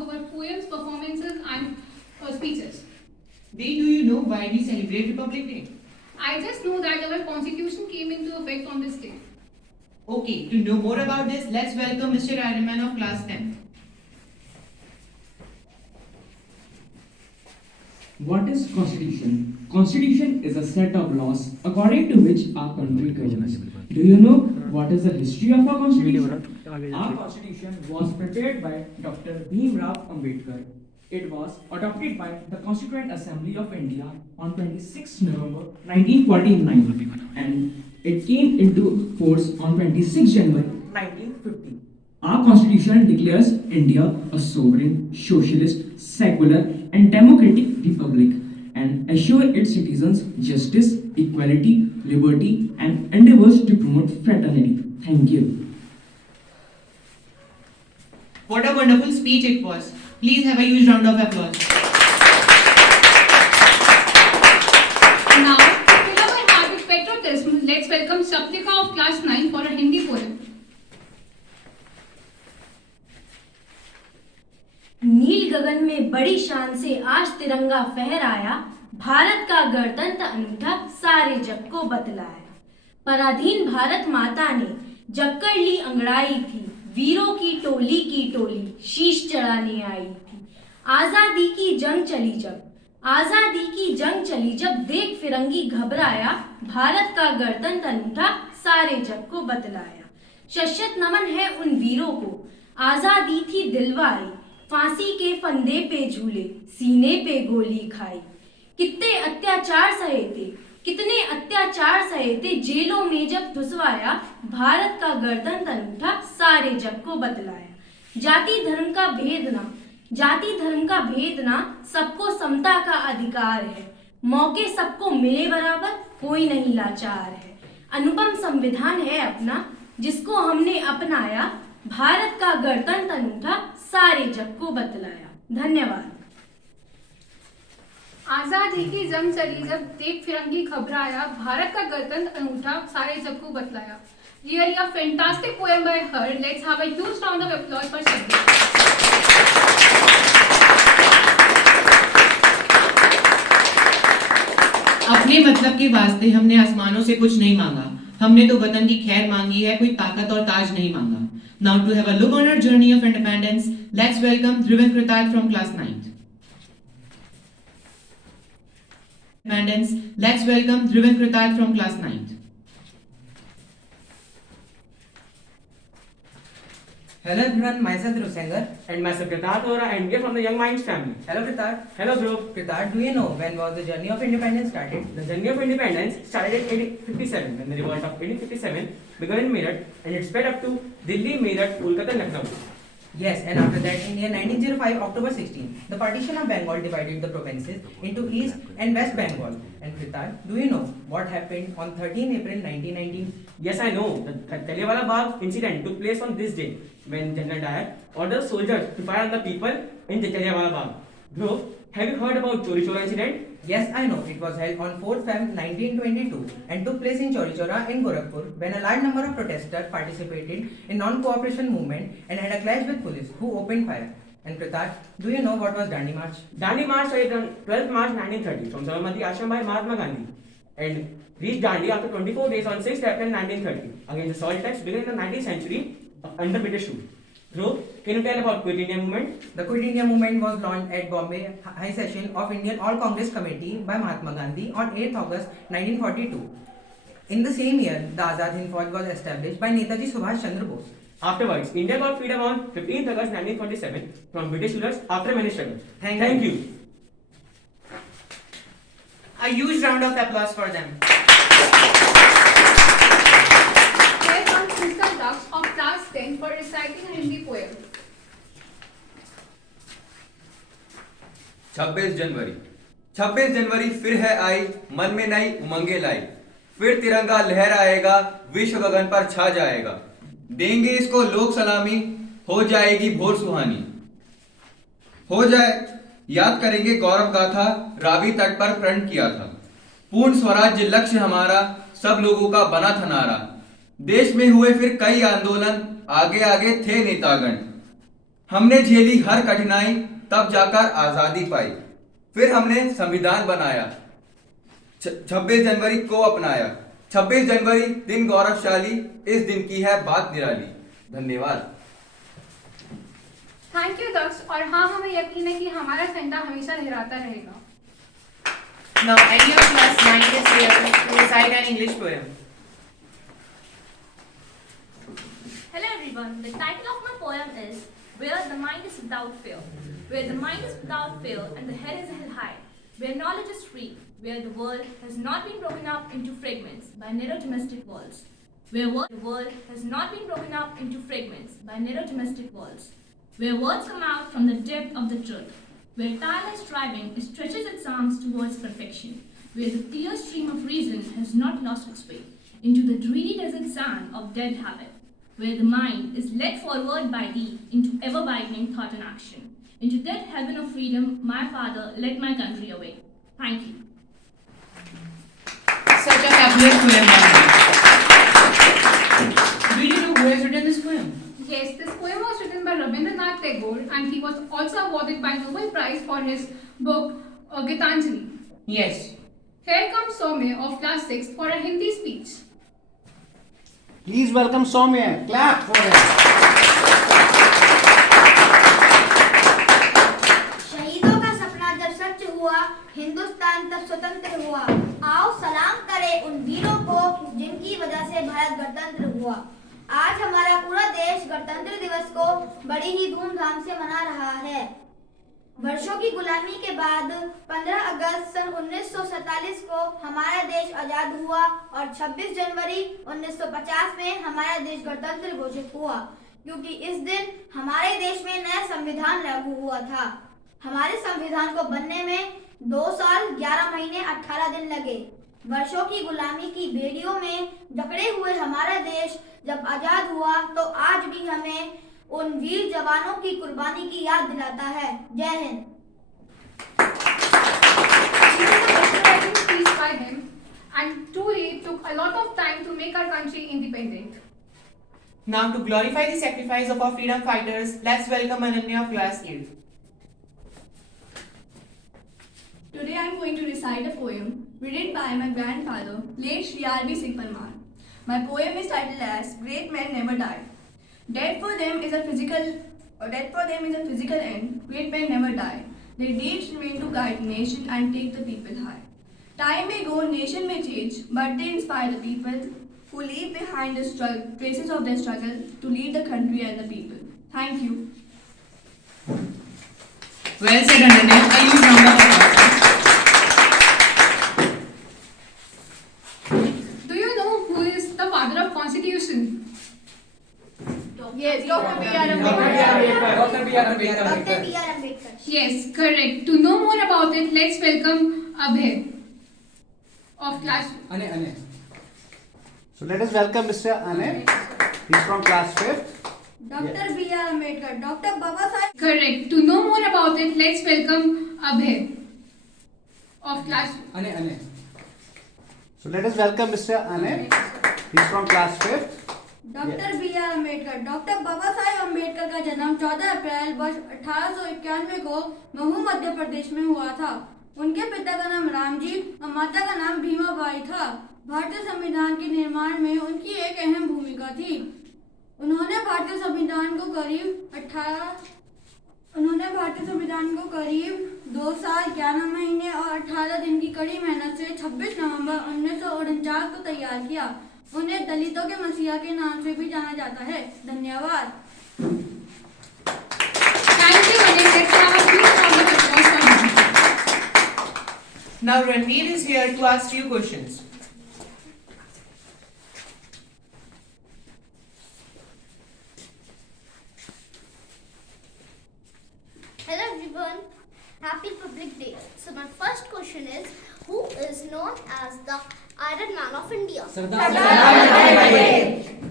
of our poems, performances, and speeches. Then do you know why we celebrate Republic Day? I just know that our constitution came into effect on this day. Okay, to know more about this, let's welcome Mr. Ironman of class 10. What is Constitution? Constitution is a set of laws according to which our country governs. Do you know what is the history of our Constitution? Our Constitution was prepared by Dr. Bhim Rao Ambedkar. It was adopted by the Constituent Assembly of India on 26 November 1949 and it came into force on 26 January 1950. Our Constitution declares India a sovereign, socialist, secular, and democratic republic and assures its citizens justice, equality, liberty, and endeavors to promote fraternity. Thank you. What a wonderful speech it was. Please have a huge round of applause. Now, to fill our heart with patriotism, let's welcome Sapnika of class 9 for a Hindi poem. नील गगन में बड़ी शान से आज तिरंगा फहराया, भारत का गणतंत्र अनूठा सारे जग को बतलाया। पराधीन भारत माता ने जब कर ली अंगड़ाई थी, वीरों की टोली शीश चढ़ाने आई थी। आजादी की जंग चली जब देख फिरंगी घबराया, भारत का गणतंत्र अनूठा सारे जग को बतलाया। शश्यत नमन है उन वीरों को, आजादी थी दिलवाई, फांसी के फंदे पे झूले, सीने पे गोली खाई। कितने अत्याचार सहे थे, जेलों में जब घुसवाया, भारत का गणतंत्र अनूठा सारे जग को बतलाया। जाति धर्म का भेद ना, सबको समता का अधिकार है, मौके सबको मिले बराबर, कोई नहीं लाचार है। अनुपम संविधान है अपना, जिसको हमने अपनाया, भारत का गणतंत्र अनूठा सारे जग को बतलाया। धन्यवाद। आजादी की जंग चली जब देख फिरंगी घबराया, भारत का गणतंत्र अनूठा सारे जग को बतलाया। Really a fantastic poem by her. Let's have a huge round of applause for Sapnika. अपने मतलब के वास्ते हमने आसमानों से कुछ नहीं मांगा, हमने तो वतन की खैर मांगी है, कोई ताकत और ताज नहीं मांगा। Now to have a look on our journey of independence, let's welcome Dhruvan Kritat from class 9th. Let's welcome Dhruvan Kritat from class 9th. Hello everyone, myself Dhruv Sengar. And myself Kritat Ora and we are from the Young Minds family. Hello Kritat. Hello Dhruv. Kritat, do you know when was the journey of independence started? The journey of independence started in 1857 when the revolt of 1857 began in Meerut and it spread up to Delhi, Meerut, Kolkata, Lucknow. Yes, and after that in year 1905, October 16, the partition of Bengal divided the provinces into East and West Bengal. And Kritat, do you know what happened on 13 April 1919? Yes, I know. The Jallianwala Bagh incident took place on this day when General Dyer ordered soldiers to fire on the people in the Jallianwala Bagh. Dhruv, have you heard about Chori Chora incident? Yes, I know. It was held on 4th Feb 1922 and took place in Chori Chora in Gorakhpur when a large number of protesters participated in non-cooperation movement and had a clash with police who opened fire. And Kritat, do you know what was Dandi March? Dandi March started on 12th March 1930 from Sabarmati Ashram by Mahatma Gandhi and reached Dandi after 24 days on 6th April 1930 against the salt tax beginning in the 19th century under British rule. Dhruv, can you tell about Quit India movement? The Quit India movement was launched at Bombay High Session of Indian All Congress Committee by Mahatma Gandhi on 8th August 1942. In the same year, the Azad Hind Fauj was established by Netaji Subhash Chandra Bose. Afterwards, India got freedom on 15th August 1947 from British rulers after many struggles. Thank you. A huge round of applause for them. Here comes Mr. Daksh of class 10 for reciting a Hindi poem. 26 जनवरी फिर है आई, मन में नई उमंगे लाई, फिर तिरंगा लहर आएगा, विश्व गगन पर छा जाएगा, देंगे इसको लोक सलामी, हो जाएगी भोर सुहानी, हो जाए याद करेंगे गौरव गाथा, रावी तट पर प्रण किया था, पूर्ण स्वराज्य लक्ष्य हमारा, सब लोगों का बना था नारा, देश में हुए फिर कई आंदोलन, आगे आगे थे नेतागण, हमने झेली हर कठिनाई, तब जाकर आजादी पाई। फिर हमने संविधान बनाया, 26 जनवरी को अपनाया। 26 जनवरी दिन गौरवशाली, इस दिन की है बात निराली। धन्यवाद। थैंक यू दक्ष। और हाँ, हमें यकीन है कि हमारा झंडा हमेशा लहराता रहेगा। Now, any of class 9 is here to recite an English poem. Hello everyone, the title of my poem is Where the Mind is Without Fear. Where the mind is without fear and the head is held high. Where knowledge is free. Where the world has not been broken up into fragments by narrow domestic walls. Where the world has not been broken up into fragments by narrow domestic walls. Where words come out from the depth of the truth. Where tireless striving stretches its arms towards perfection. Where the clear stream of reason has not lost its way into the dreary desert sand of dead habit. Where the mind is led forward by thee into ever-widening thought and action. Into that heaven of freedom, my father led my country away. Thank you. Such a fabulous poem, Bhavani. Do you know who has written this poem? Yes, this poem was written by Rabindranath Tagore and he was also awarded by Nobel Prize for his book Gitanjali. Yes. Here comes Soumya of class 6 for a Hindi speech. Please welcome Soumya. Clap for him. शहीदों का सपना जब सच हुआ, हिंदुस्तान तब स्वतंत्र हुआ। आओ सलाम करें उन वीरों को जिनकी वजह से भारत गणतंत्र हुआ। आज हमारा पूरा देश गणतंत्र दिवस को बड़ी ही धूमधाम से मना रहा है। वर्षों की गुलामी के बाद 15 अगस्त सन 1947 को हमारा देश आजाद हुआ और 26 जनवरी 1950 में हमारा देश गणतंत्र घोषित हुआ, क्योंकि इस दिन हमारे देश में नया संविधान लागू हुआ था। हमारे संविधान को बनने में 2 साल 11 महीने 18 दिन लगे। वर्षों की गुलामी की बेड़ियों में जकड़े हुए हमारा देश जब आजाद हुआ तो आज भी हमें उन वीर जवानों की कुर्बानी की याद दिलाता है। जय Hind. Speech by him, and truly it took a lot of time to make our country independent. Now, to glorify the sacrifice of our freedom fighters, let's welcome Ananya of class 8. Today I am going to recite a poem written by my grandfather, late Shri R.B. Singh Parmar. My poem is titled as Great Men Never Die. Death for them is a physical end. Great men never die. Their deeds remain to guide the nation and take the people high. Time may go, nation may change, but they inspire the people who leave behind the traces of their struggle to lead the country and the people. Thank you. Well said, Ananya. A huge round of applause. Do you know who is the father of Constitution? Yes, Dr. B.R. Dr. B.R. Ambedkar. Doctor B.R. Ambedkar. Yes, correct. To know more about it, let's welcome Abhay of class. Ane. So let us welcome Mr. Ane. He's from class 5th. Dr. B.R. Ambedkar, Dr. Baba Sahib. Correct. To know more about it, let's welcome Abhay of class. Ane. So let us welcome Mr. Ane. He's from class 5th. Doctor B.R. Ambedkar, doctor Baba Saheb Ambedkar का जन्म 14 अप्रैल वर्ष 1891 को महू मध्य प्रदेश में हुआ था। उनके पिता का नाम रामजी और माता का नाम भीमाबाई था। भारतीय संविधान के निर्माण में उनकी एक अहम भूमिका थी। उन्होंने भारतीय संविधान को करीब 2 साल 11 महीने और 18 दिन की कड़ी मेहनत से 26 नवंबर 1949 को तैयार किया। उन्हें दलितों के मसीहा के नाम से भी जाना जाता है। धन्यवाद। Thank you, Ane. Let's have a huge round of applause for him. Now, Ranveer is here to ask few questions. Hello everyone, happy Republic Day. So my first question is, who is known as the Iron Man of India? Sardar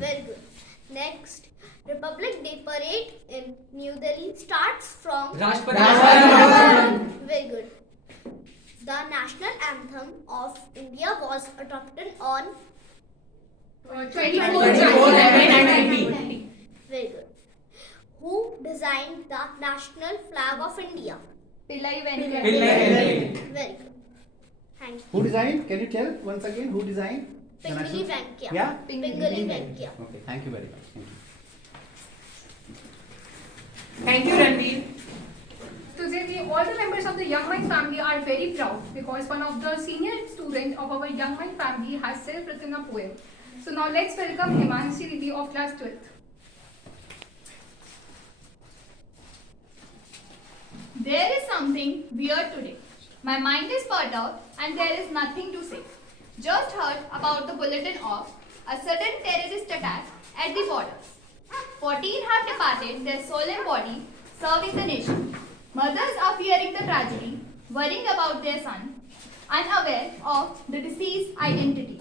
Very good. Next, Republic Day parade in New Delhi starts from Rashtrapati. Very good. The national anthem of India was adopted on 24 January 1990. Very good. Who designed the national flag of India? Pillai Venkata. Very good. Thank you. Who designed? Can you tell once again who designed? the Pingali national- Venkaya. Yeah? Pingali Venkaya. Okay, thank you very much. Thank you. Thank you, Ranveer. Today, all the members of the Young Mind family are very proud because one of the senior students of our Young Mind family has self-written a poem. So now let's welcome Himanshi Riddhi of class 12th. There is something weird today. My mind is put out and there is nothing to say. Just heard about the bulletin of a sudden terrorist attack at the borders. 14 have departed their soul and body, serving the nation. Mothers are fearing the tragedy, worrying about their son, unaware of the deceased identity.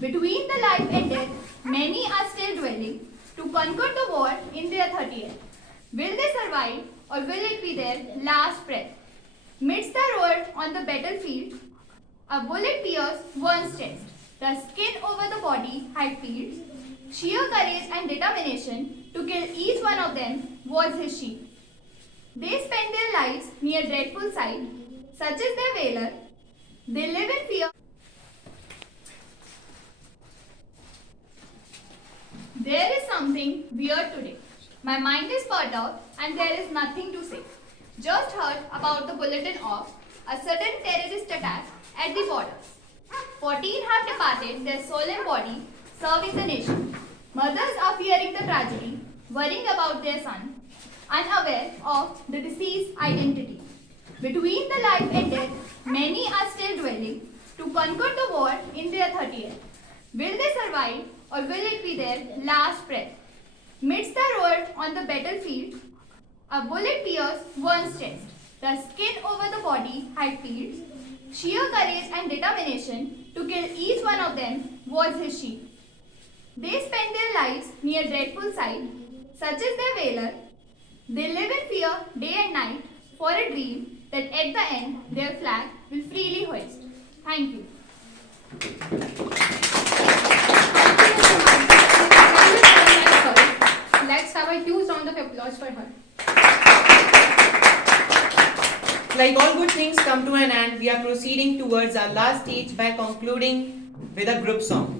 Between the life and death, many are still dwelling to conquer the war in their 30th. Will they survive or will it be their last breath? Midst the roar on the battlefield, a bullet pierced one's chest. The skin over the body had peeled. Sheer courage and determination to kill each one of them was his shield. They spend their lives near dreadful sight, such is their valor. They live in fear. There is something weird today. My mind is put out and there is nothing to say. Just heard about the bulletin of a sudden terrorist attack at the borders. 14 have departed their soul and body, serving the nation. Mothers are fearing the tragedy, worrying about their son, unaware of the deceased identity. Between the life and death, many are still dwelling to conquer the war in their 30th. Will they survive or will it be their last breath? Midst the roar on the battlefield, a bullet pierced one's chest. The skin over the body had peeled. Sheer courage and determination to kill each one of them was his shield. They spend their lives near dreadful sight, such is their valor. They live in fear day and night for a dream that at the end their flag will freely hoist. Thank you. Let's have a huge round of applause for her. Like all good things come to an end, we are proceeding towards our last stage by concluding with a group song.